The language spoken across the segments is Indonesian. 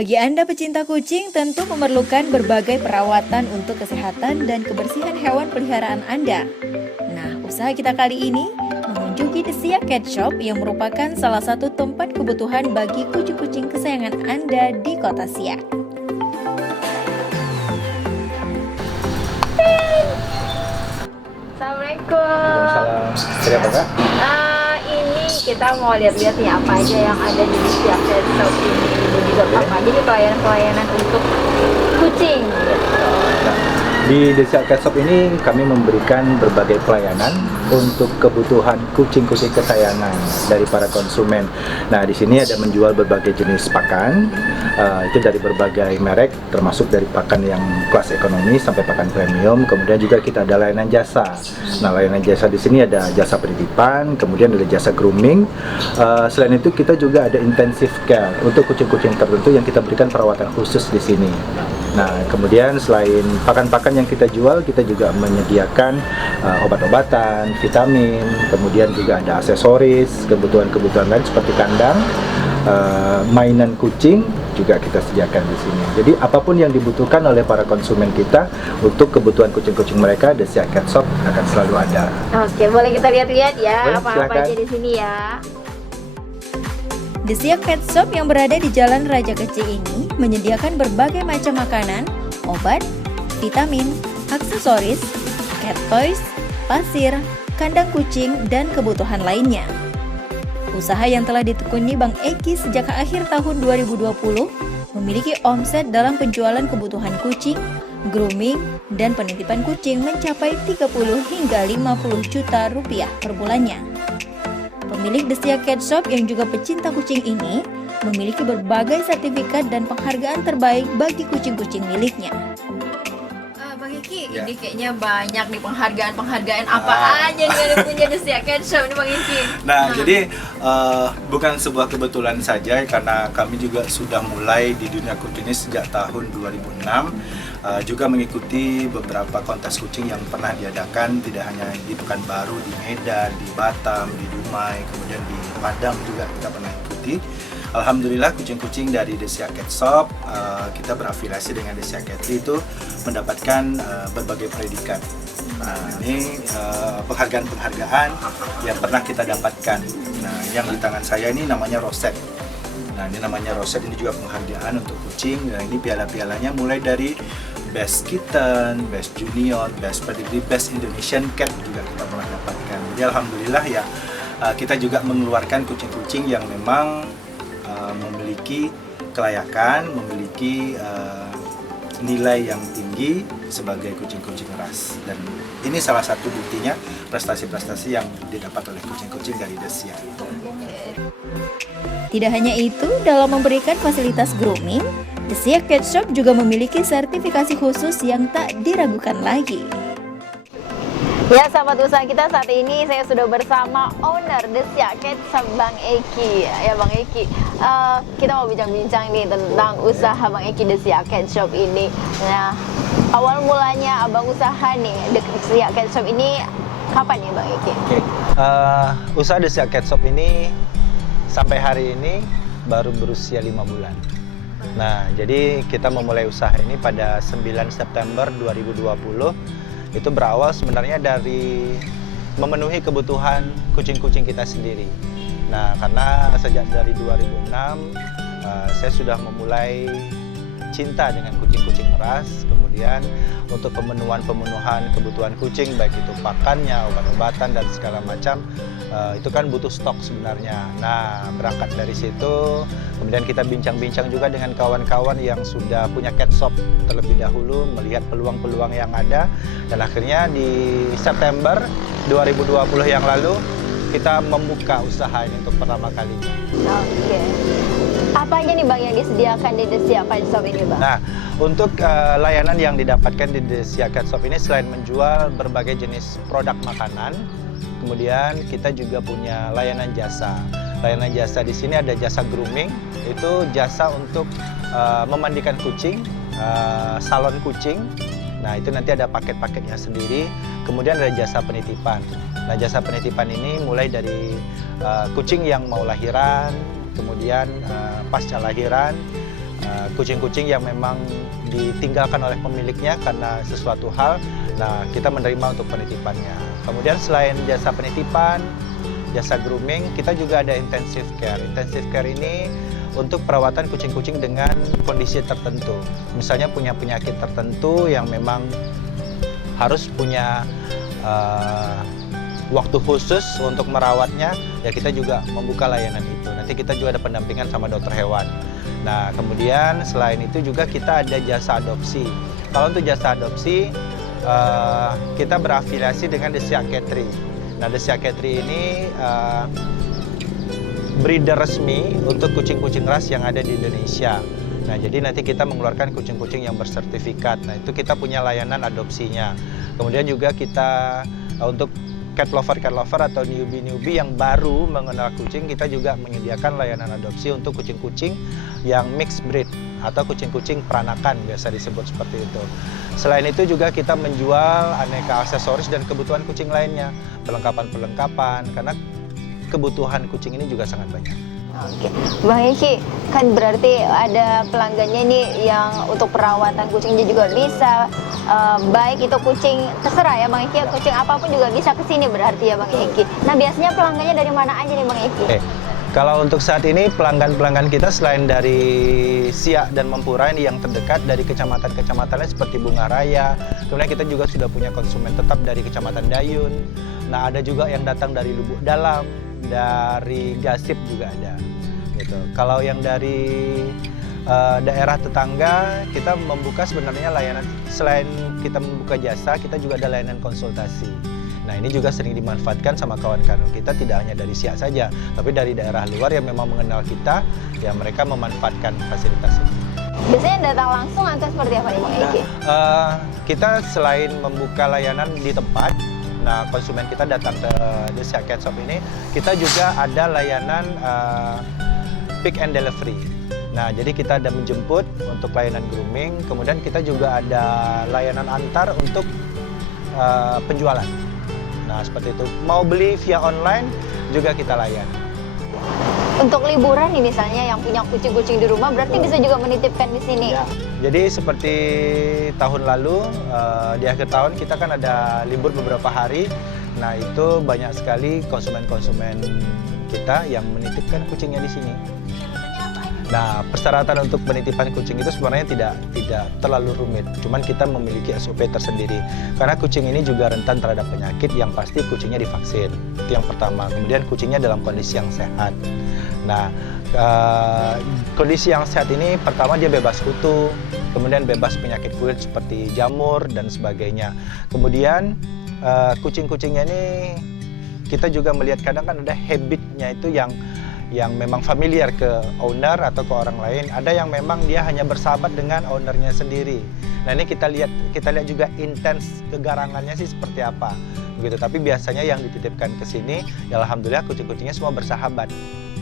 Bagi Anda pecinta kucing, tentu memerlukan berbagai perawatan untuk kesehatan dan kebersihan hewan peliharaan Anda. Nah, usaha kita kali ini mengunjungi The Siak Cat Shop yang merupakan salah satu tempat kebutuhan bagi kucing-kucing kesayangan Anda di kota Siak. Assalamualaikum. Waalaikumsalam. Jadi apa kak? Ini kita mau lihat-lihat nih apa aja yang ada di The Siak Cat Shop ini. Dan juga apa aja nih pelayanan-pelayanan untuk kucing gitu. Di The Siak Cat Shop ini kami memberikan berbagai pelayanan untuk kebutuhan kucing-kucing kesayangan dari para konsumen. Nah, di sini ada menjual berbagai jenis pakan, itu dari berbagai merek, termasuk dari pakan yang kelas ekonomi sampai pakan premium. Kemudian juga kita ada layanan jasa. Nah, layanan jasa di sini ada jasa penitipan, kemudian ada jasa grooming. Selain itu kita juga ada intensive care untuk kucing-kucing tertentu yang kita berikan perawatan khusus di sini. Nah, kemudian selain pakan-pakan yang kita jual, kita juga menyediakan obat-obatan, vitamin, kemudian juga ada aksesoris, kebutuhan-kebutuhan lain seperti kandang, mainan kucing juga kita sediakan di sini. Jadi apapun yang dibutuhkan oleh para konsumen kita untuk kebutuhan kucing-kucing mereka, The Siak Cat Shop akan selalu ada. Oke, boleh kita lihat-lihat ya apa-apa silakan. aja di sini ya. The Siak Pet Shop yang berada di Jalan Raja Kecil ini menyediakan berbagai macam makanan, obat, vitamin, aksesoris, cat toys, pasir, kandang kucing, dan kebutuhan lainnya. Usaha yang telah ditekuni Bang Eki sejak akhir tahun 2020 memiliki omset dalam penjualan kebutuhan kucing, grooming, dan penitipan kucing mencapai 30 hingga 50 juta rupiah per bulannya. Pemilik The Siak Cat Shop yang juga pecinta kucing ini memiliki berbagai sertifikat dan penghargaan terbaik bagi kucing-kucing miliknya. Bang Iki, Ya. ini kayaknya banyak nih penghargaan apa aja nih yang punya The Siak Cat Shop ini Bang Iki. Nah, jadi bukan sebuah kebetulan saja karena kami juga sudah mulai di dunia kucing ini sejak tahun 2006. Juga mengikuti beberapa kontes kucing yang pernah diadakan, tidak hanya di Pekanbaru, di Medan, di Batam, di Dumai, kemudian di Padang juga kita pernah ikuti. Alhamdulillah kucing-kucing dari The Siak Cat Shop, kita berafiliasi dengan The Siak Cat itu mendapatkan berbagai predikat. Nah, ini penghargaan-penghargaan yang pernah kita dapatkan. Nah, yang di tangan saya ini namanya Roset. Nah, ini namanya Roset, ini juga penghargaan untuk kucing. Nah, ini piala-pialanya mulai dari Best Kitten, Best Junior, Best Pedigree, Best Indonesian Cat juga kita pernah dapatkan. Jadi alhamdulillah ya, kita juga mengeluarkan kucing-kucing yang memang memiliki kelayakan, memiliki nilai yang tinggi sebagai kucing-kucing ras. Dan ini salah satu buktinya prestasi-prestasi yang didapat oleh kucing-kucing dari The Siak. Tidak hanya itu, dalam memberikan fasilitas grooming, The Siak Cat Shop juga memiliki sertifikasi khusus yang tak diragukan lagi. Ya, sahabat usaha kita, saat ini saya sudah bersama owner The Siak Cat Shop, Bang Eki. Ya, Bang Eki, kita mau bincang-bincang nih tentang usaha Bang Eki The Siak Cat Shop ini. Nah, awal mulanya abang usaha nih The Siak Cat Shop ini kapan ya Bang Eki? Usaha The Siak Cat Shop ini sampai hari ini baru berusia 5 bulan. Nah, jadi kita memulai usaha ini pada 9 September 2020. Itu berawal sebenarnya dari memenuhi kebutuhan kucing-kucing kita sendiri. Nah, karena sejak dari 2006 saya sudah memulai cinta dengan kucing-kucing ras. Kemudian untuk pemenuhan kebutuhan kucing, baik itu pakannya, obat-obatan, dan segala macam, itu kan butuh stok sebenarnya. Nah, berangkat dari situ, kemudian kita bincang-bincang juga dengan kawan-kawan yang sudah punya cat shop terlebih dahulu, melihat peluang-peluang yang ada, dan akhirnya di September 2020 yang lalu, kita membuka usaha ini untuk pertama kalinya. Oke. Apa aja nih Bang yang disediakan di The Siak Cat Shop ini Bang? Nah, untuk layanan yang didapatkan di The Siak Cat Shop ini selain menjual berbagai jenis produk makanan, kemudian kita juga punya layanan jasa. Layanan jasa di sini ada jasa grooming, itu jasa untuk memandikan kucing, salon kucing. Nah, itu nanti ada paket-paketnya sendiri. Kemudian ada jasa penitipan. Nah, jasa penitipan ini mulai dari kucing yang mau lahiran, kemudian pasca lahiran, kucing-kucing yang memang ditinggalkan oleh pemiliknya karena sesuatu hal. Nah, kita menerima untuk penitipannya. Kemudian selain jasa penitipan, jasa grooming, kita juga ada intensive care. Intensive care ini untuk perawatan kucing-kucing dengan kondisi tertentu. Misalnya punya penyakit tertentu yang memang harus punya waktu khusus untuk merawatnya, ya kita juga membuka layanan itu. Nanti kita juga ada pendampingan sama dokter hewan. Nah, kemudian selain itu juga kita ada jasa adopsi. Kalau untuk jasa adopsi, kita berafiliasi dengan The Psychiatry. Nah, The Psychiatry ini breeder resmi untuk kucing-kucing ras yang ada di Indonesia. Nah, jadi nanti kita mengeluarkan kucing-kucing yang bersertifikat. Nah, itu kita punya layanan adopsinya. Kemudian juga kita untuk cat lover atau newbie yang baru mengenal kucing, kita juga menyediakan layanan adopsi untuk kucing-kucing yang mixed breed atau kucing-kucing peranakan, biasa disebut seperti itu. Selain itu juga kita menjual aneka aksesoris dan kebutuhan kucing lainnya, perlengkapan-perlengkapan, karena kebutuhan kucing ini juga sangat banyak. Oke, Bang Eki, kan berarti ada pelanggannya nih yang untuk perawatan kucingnya juga bisa, baik itu kucing, terserah ya Bang Eki, kucing apapun juga bisa ke sini berarti ya Bang Eki. Nah, biasanya pelanggannya dari mana aja nih Bang Eki? Kalau untuk saat ini pelanggan-pelanggan kita selain dari Siak dan Mempura ini yang terdekat dari kecamatan-kecamatannya seperti Bunga Raya, kemudian kita juga sudah punya konsumen tetap dari Kecamatan Dayun. Nah, ada juga yang datang dari Lubuk Dalam, dari Gasip juga ada. Gitu. Kalau yang dari daerah tetangga, kita membuka sebenarnya layanan, selain kita membuka jasa, kita juga ada layanan konsultasi. Nah, ini juga sering dimanfaatkan sama kawan-kawan kita, tidak hanya dari Siak saja, tapi dari daerah luar yang memang mengenal kita, ya mereka memanfaatkan fasilitas ini. Biasanya datang langsung atau seperti apa nih Bang Eki? Kita selain membuka layanan di tempat, nah konsumen kita datang ke The Siak Cat Shop ini, kita juga ada layanan pick and delivery. Nah, jadi kita ada menjemput untuk layanan grooming, kemudian kita juga ada layanan antar untuk penjualan. Nah, seperti itu. Mau beli via online juga kita layani. Untuk liburan nih misalnya yang punya kucing-kucing di rumah, berarti bisa juga menitipkan di sini? Ya. Jadi seperti tahun lalu, di akhir tahun kita kan ada libur beberapa hari. Nah, itu banyak sekali konsumen-konsumen kita yang menitipkan kucingnya di sini. Nah, persyaratan untuk penitipan kucing itu sebenarnya tidak terlalu rumit. Cuman kita memiliki SOP tersendiri. Karena kucing ini juga rentan terhadap penyakit, yang pasti kucingnya divaksin. Itu yang pertama. Kemudian kucingnya dalam kondisi yang sehat. Nah, kondisi yang sehat ini pertama dia bebas kutu, kemudian bebas penyakit kulit seperti jamur dan sebagainya. Kemudian kucing-kucingnya ini kita juga melihat kadang kan ada habitnya itu yang memang familiar ke owner atau ke orang lain. Ada yang memang dia hanya bersahabat dengan ownernya sendiri. Nah, ini kita lihat juga intens kegarangannya sih seperti apa. Begitu. Tapi biasanya yang dititipkan ke sini, ya alhamdulillah kucing-kucingnya semua bersahabat.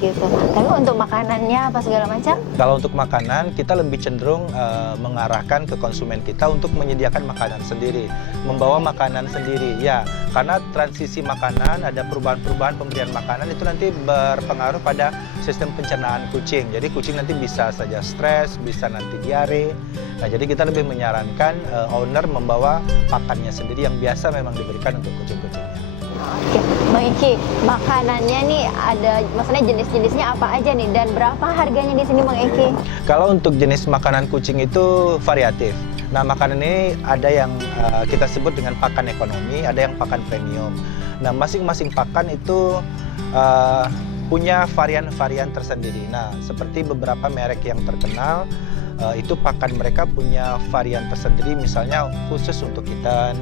Gitu. Tapi untuk makanannya apa segala macam? Kalau untuk makanan, kita lebih cenderung mengarahkan ke konsumen kita untuk menyediakan makanan sendiri, membawa makanan sendiri. Ya, karena transisi makanan, ada perubahan-perubahan pemberian makanan itu nanti berpengaruh pada sistem pencernaan kucing. Jadi kucing nanti bisa saja stres, bisa nanti diare. Nah, jadi kita lebih menyarankan owner membawa pakannya sendiri yang biasa memang diberikan untuk kucing-kucingnya. Oke, Bang Eki, makanannya nih ada, maksudnya jenis-jenisnya apa aja nih dan berapa harganya di sini Bang Eki? Kalau untuk jenis makanan kucing itu variatif. Nah, makanan ini ada yang kita sebut dengan pakan ekonomi, ada yang pakan premium. Nah, masing-masing pakan itu punya varian-varian tersendiri. Nah, seperti beberapa merek yang terkenal, itu pakan mereka punya varian tersendiri, misalnya khusus untuk kitten.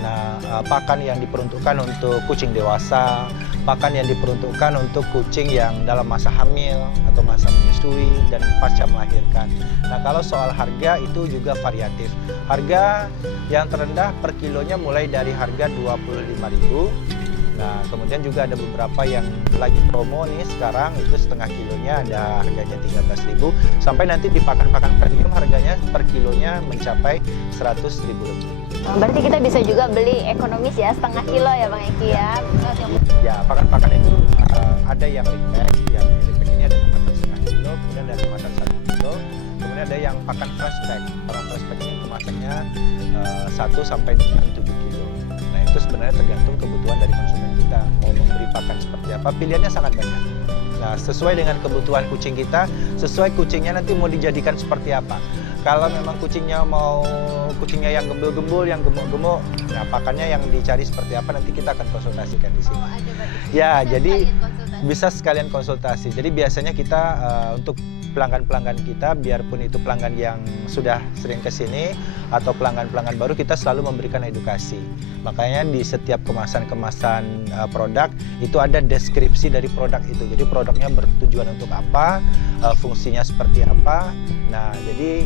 Nah, pakan yang diperuntukkan untuk kucing dewasa, pakan yang diperuntukkan untuk kucing yang dalam masa hamil atau masa menyusui dan pasca melahirkan. Nah, kalau soal harga itu juga variatif. Harga yang terendah per kilonya mulai dari harga 25.000. Nah, kemudian juga ada beberapa yang lagi promo nih sekarang, itu setengah kilonya ada harganya 13.000, sampai nanti di pakan-pakan premium harganya per kilonya mencapai 100.000 lebih. Berarti kita bisa juga beli ekonomis ya, setengah kilo ya Bang Eki ya? Ya, pakan-pakan itu ada yang repack, yang repack ini ada kemasan setengah kilo, kemudian ada kemasan 1 kilo, kemudian kemudian ada yang pakan flashback. Pakan flashback ini kemasannya 1 sampai dengan 7 kilo. Nah itu sebenarnya tergantung kebutuhan dari konsumen kita mau memberi pakan seperti apa. Pilihannya sangat banyak. Nah sesuai dengan kebutuhan kucing kita, sesuai kucingnya nanti mau dijadikan seperti apa. Kalau memang kucingnya yang gembul-gembul, yang gemuk-gemuk, nah pakannya yang dicari seperti apa nanti kita akan konsultasikan di sini. Ya, jadi bisa sekalian konsultasi. Jadi biasanya kita untuk pelanggan-pelanggan kita, biarpun itu pelanggan yang sudah sering ke sini atau pelanggan-pelanggan baru, kita selalu memberikan edukasi. Makanya di setiap kemasan-kemasan produk itu ada deskripsi dari produk itu. Jadi produknya bertujuan untuk apa, fungsinya seperti apa. Nah, jadi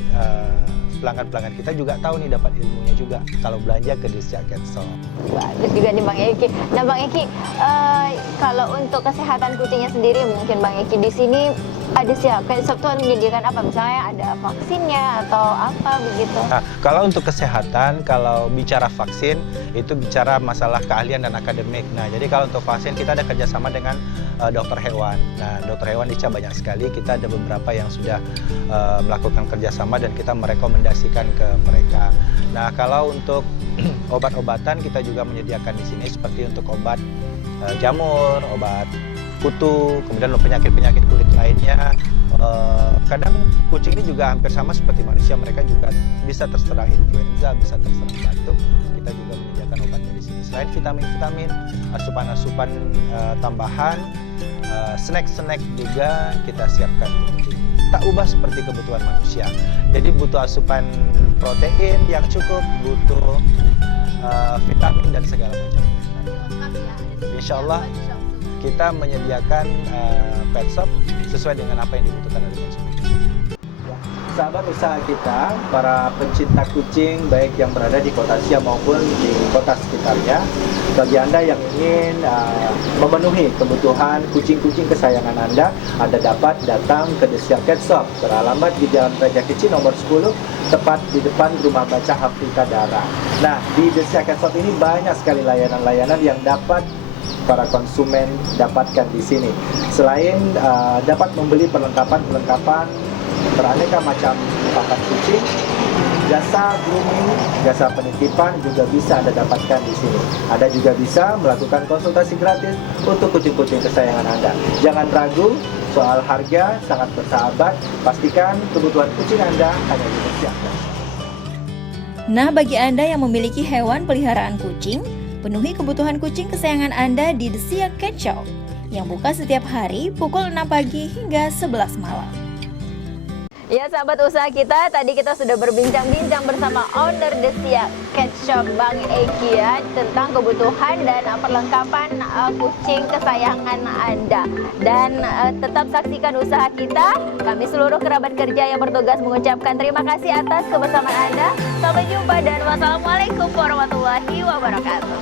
pelanggan-pelanggan kita juga tahu nih, dapat ilmunya juga kalau belanja ke Desya Cat Shop. Bagus juga nih Bang Eki. Nah Bang Eki, kalau untuk kesehatan kucingnya sendiri mungkin Bang Eki di sini ada siapa? Cat Shop tuh menyediakan apa? Misalnya ada vaksinnya atau apa begitu? Nah, kalau untuk kesehatan, kalau bicara vaksin itu bicara masalah keahlian dan akademik. Nah, jadi kalau untuk vaksin kita ada kerjasama dengan dokter hewan. Nah, dokter hewan di Ca banyak sekali. Kita ada beberapa yang sudah melakukan kerjasama dan kita merekomendasikan ke mereka. Nah, kalau untuk obat-obatan kita juga menyediakan di sini seperti untuk obat jamur, obat kutu, kemudian penyakit-penyakit kulit lainnya. Kadang kucing ini juga hampir sama seperti manusia, mereka juga bisa terserang influenza, bisa terserang batuk. Kita juga menyediakan obatnya di sini. Selain vitamin-vitamin, asupan-asupan tambahan, snack-snack juga kita siapkan untuk kucing. Tak ubah seperti kebutuhan manusia. Jadi butuh asupan protein yang cukup, butuh vitamin dan segala macam. Insya Allah kita menyediakan pet shop sesuai dengan apa yang dibutuhkan oleh konsumen. Sahabat usaha kita, para pencinta kucing baik yang berada di kota Siak maupun di kota sekitarnya, bagi Anda yang ingin memenuhi kebutuhan kucing-kucing kesayangan Anda dapat datang ke Desya Cat Shop, beralamat di Jalan Raja Kecil nomor 10, tepat di depan Rumah Baca Afrika Dara. Nah, di Desya Cat Shop ini banyak sekali layanan-layanan yang dapat para konsumen dapatkan di sini. Selain dapat membeli perlengkapan beraneka macam pakan kucing, jasa grooming, jasa penitipan juga bisa Anda dapatkan di sini. Anda juga bisa melakukan konsultasi gratis untuk kucing-kucing kesayangan Anda. Jangan ragu soal harga, sangat bersahabat. Pastikan kebutuhan kucing Anda hanya di Desya. Nah, bagi Anda yang memiliki hewan peliharaan kucing, penuhi kebutuhan kucing kesayangan Anda di Desya Cat Shop yang buka setiap hari pukul 6 pagi hingga 11 malam. Ya sahabat usaha kita, tadi kita sudah berbincang-bincang bersama owner Desya Cat Shop Bang Eki ya, tentang kebutuhan dan perlengkapan kucing kesayangan Anda. Dan tetap saksikan usaha kita. Kami seluruh kerabat kerja yang bertugas mengucapkan terima kasih atas kebersamaan Anda. Sampai jumpa dan wassalamualaikum warahmatullahi wabarakatuh.